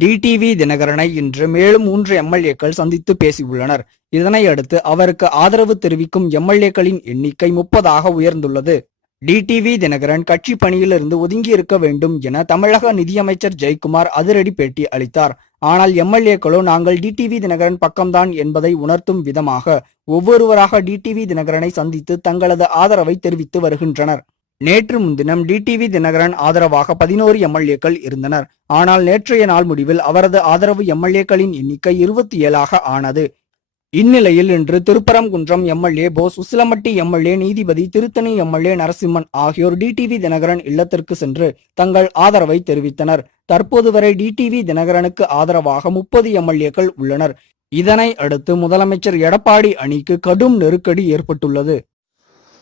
TTV தினகரனை இன்று மேலும் மூன்று எம்எல்ஏக்கள் சந்தித்து பேசியுள்ளனர். இதனை அடுத்து அவருக்கு ஆதரவு தெரிவிக்கும் எம்எல்ஏக்களின் எண்ணிக்கை முப்பதாக உயர்ந்துள்ளது. டிடிவி தினகரன் கட்சி பணியிலிருந்து ஒதுங்கி இருக்க வேண்டும் என தமிழக நிதியமைச்சர் ஜெயக்குமார் அதிரடி பேட்டி அளித்தார். ஆனால் எம்எல்ஏக்களோ நாங்கள் டிடிவி தினகரன் பக்கம்தான் என்பதை உணர்த்தும் விதமாக ஒவ்வொருவராக டிடிவி தினகரனை சந்தித்து தங்களது ஆதரவை தெரிவித்து வருகின்றனர். நேற்று முன்தினம் டிடிவி தினகரன் ஆதரவாக பதினோரு எம்எல்ஏக்கள் இருந்தனர். ஆனால் நேற்றைய நாள் முடிவில் அவரது ஆதரவு எம்எல்ஏக்களின் எண்ணிக்கை இருபத்தி ஏழாக ஆனது. இந்நிலையில் இன்று Thiruparankundram MLA Bose Usilampatti MLA Neethipathi Tiruttani MLA Narasimhan ஆகியோர் டிடிவி தினகரன் இல்லத்திற்கு சென்று தங்கள் ஆதரவை தெரிவித்தனர். தற்போது வரை டிடிவி தினகரனுக்கு ஆதரவாக முப்பது எம்எல்ஏக்கள் உள்ளனர். இதனை அடுத்து முதலமைச்சர் எடப்பாடி அணிக்கு கடும் நெருக்கடி ஏற்பட்டுள்ளது.